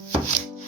Thank you.